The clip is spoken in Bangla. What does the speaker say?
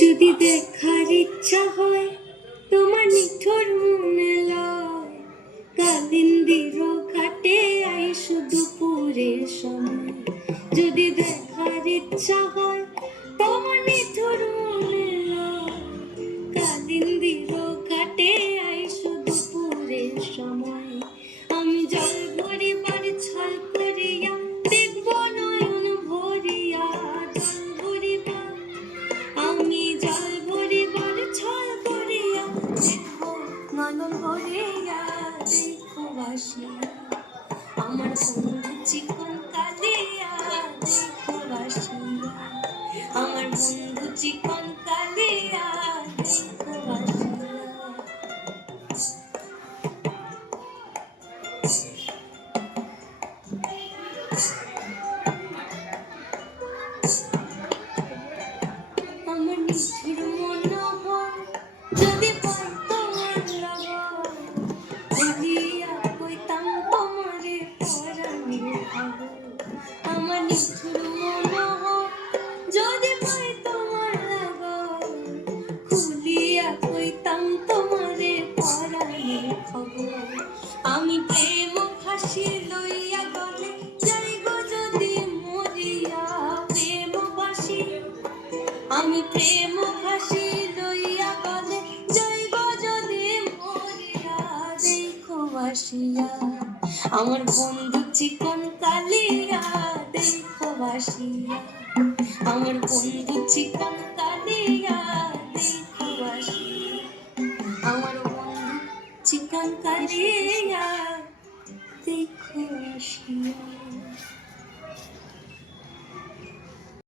যদি দেখার ইচ্ছা হয় তোমার নিঠুর মনে লয়, কালিন্দির ঘাটে আইসো দুপুরের সময়। যদি দেখার ইচ্ছা হয় তোমার নিঠুর মনে লয়, কালিন্দির ঘাটে আইসো দুপুরের সময়। আমি জল ভরিবার ছল করিয়া দেখব নয়ন ভরিয়া, জল ভরিবার আমি জল ভরিবার ছল করিয়া দেখব নয়ন ভরিয়া। দেখো বাসিয়া আমার বন্ধু চিকন কালিয়া, দেখো বাসিয়া আমার বন্ধু চিকন কালিয়া, দেখো বাসিয়া। আমার নিঠুর মনোহর যদি পাই তোমার লগন, ভুলিয়া কইতাম তোমারে পরাণের খবর। আমার নিঠুর মনোহর যদি পাই তোমার লগন, খুলিয়া কইতাম তোমারে পরাণের খবর। আমি প্রেম ফাঁসি লইয়া গলে যাইব যদি মরিয়া, প্রেম ফাঁসি আমি প্রেম ফাঁসি লইয়া গলে যাইব যদি মরিয়া। দেখো বাসিয়া আমার বন্ধু চিকন কালিয়া, দেখো বাসিয়া আমার বন্ধু চিকন কালিয়া, দেখো বাসিয়া আমার বন্ধু চিকন কালিয়া।